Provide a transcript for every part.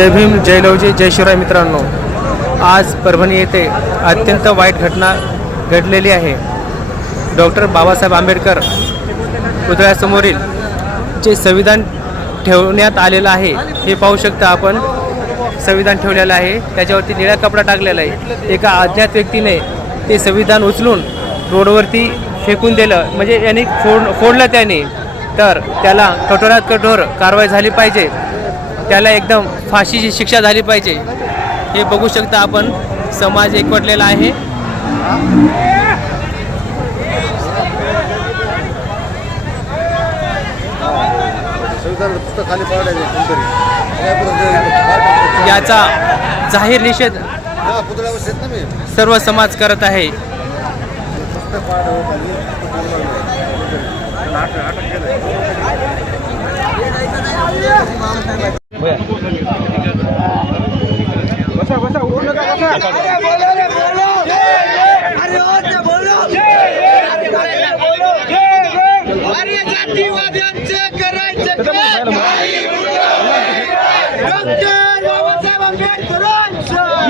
जय भीम जय लवजी जय शिवराय मित्रांनो. आज परभणी येथे अत्यंत वाईट घटना घडलेली आहे. डॉक्टर बाबासाहेब आंबेडकर पुतळ्यासमोरील जे संविधान ठेवण्यात आलेलं आहे हे पाहू शकता आपण. संविधान ठेवलेलं आहे त्याच्यावरती निळा कपडा टाकलेला आहे. एका अज्ञात व्यक्तीने ते संविधान उचलून रोडवरती फेकून दिलं. म्हणजे यांनी फोड फोडलं त्याने. तर त्याला कठोरात कठोर कारवाई झाली पाहिजे. त्याला एकदम फाशीची शिक्षा झाली पाहिजे. हे बघू शकता आपण. समाज एकवटलेला आहे. याचा जाहीर निषेध सर्व समाज करत आहे. पुस्तक अटक जातीवाद्यांचं करायचं? डॉक्टर बाबासाहेब आंबेडकरांचं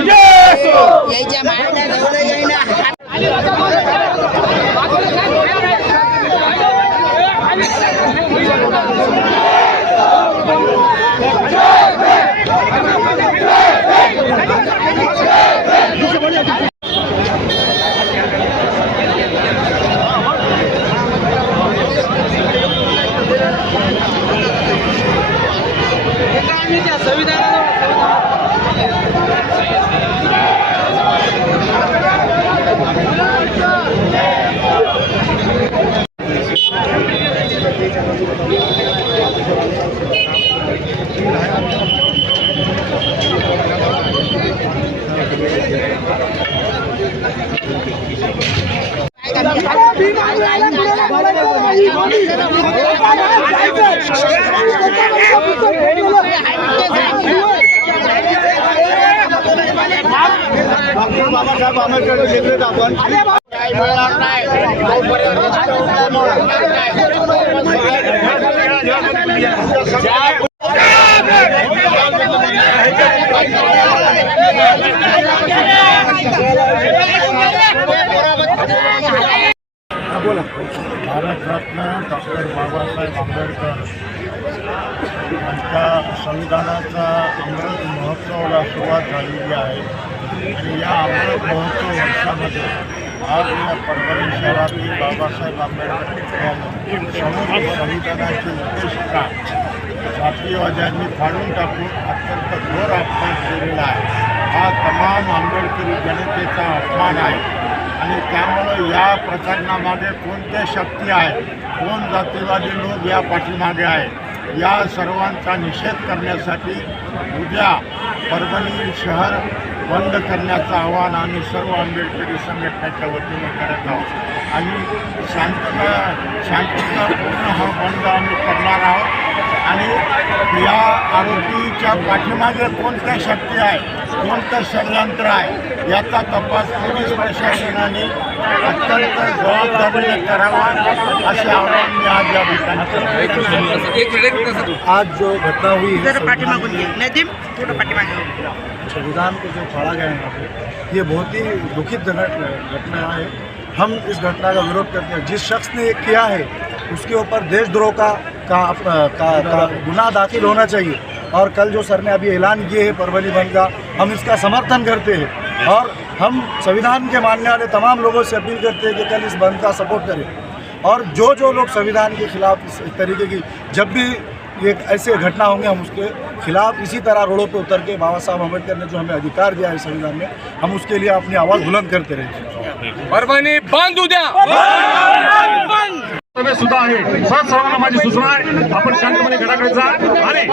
बाबासाहेब आंबेडकर घेतलेत आपण भारतरत्न डॉक्टर बाबासाहेब आंबेडकर यांच्या संविधानाचा अमृत महोत्सवाला सुरुवात झालेली आहे. आणि या अमृत महोत्सव वर्षामध्ये आज या परभणी शहरातील बाबासाहेब आंबेडकर समोर संविधानाची उद्देशिका जातीयवाद्यांनी फाडून टाकून अत्यंत घोर अपमान केलेला आहे. हा तमाम आंबेडकरी जनतेचा अपमान आहे. आणि त्यामुळं या प्रकरणामध्ये कोणत्या शक्ती आहे? कोण जातीवादी लोक या पाठीमागे आहे? या सर्वांचा निषेध करण्यासाठी उद्या परभणी शहर बंद करण्याचं आवाहन आम्ही सर्व आंबेडकरी संघटनेच्या वतीने करत आहोत. आणि शांतता शांततापूर्ण हा बंद आम्ही करणार आहोत. आणि या आरोपीच्या पाठीमागे कोणत्या शक्ती आहे? कोणतं षडयंत्र आहे? याचा तपास पोलीस प्रशासनाने अत्यंत जबाबदारीने करावा असे आवाहन मी आज या ठिकाणी आज जो घटना हुई है संविधान को जो फाड़ा गया है ये बहुत ही दुखित घटना है। हम इस घटना का विरोध करते हैं। जिस शख्स ने ये किया है उसके ऊपर देशद्रोह का का, का, का गुनाह दाखिल होना चाहिए। और कल जो सर ने अभी ऐलान किए है परवली बंद का हम इसका समर्थन करते हैं। और हम संविधान के मानने वाले तमाम लोगों से अपील करते हैं कि कल इस बंद का सपोर्ट करें। और जो जो लोग संविधान के खिलाफ इस तरीके की जब भी ये ऐसे घटना होंगे हम उसके खिलाफ इसी तरह रोडों पे उतर के बाबा साहब अंबेडकर ने जो हमें अधिकार दिया है संविधान में हम उसके लिए अपनी आवाज़ बुलंद करते रहेंगे परभणी बंद उद्या सुद्धा आहे. सहज सर्वांना माझी सूचना आहे आपण शांतपणे घडाकडे जा. आणि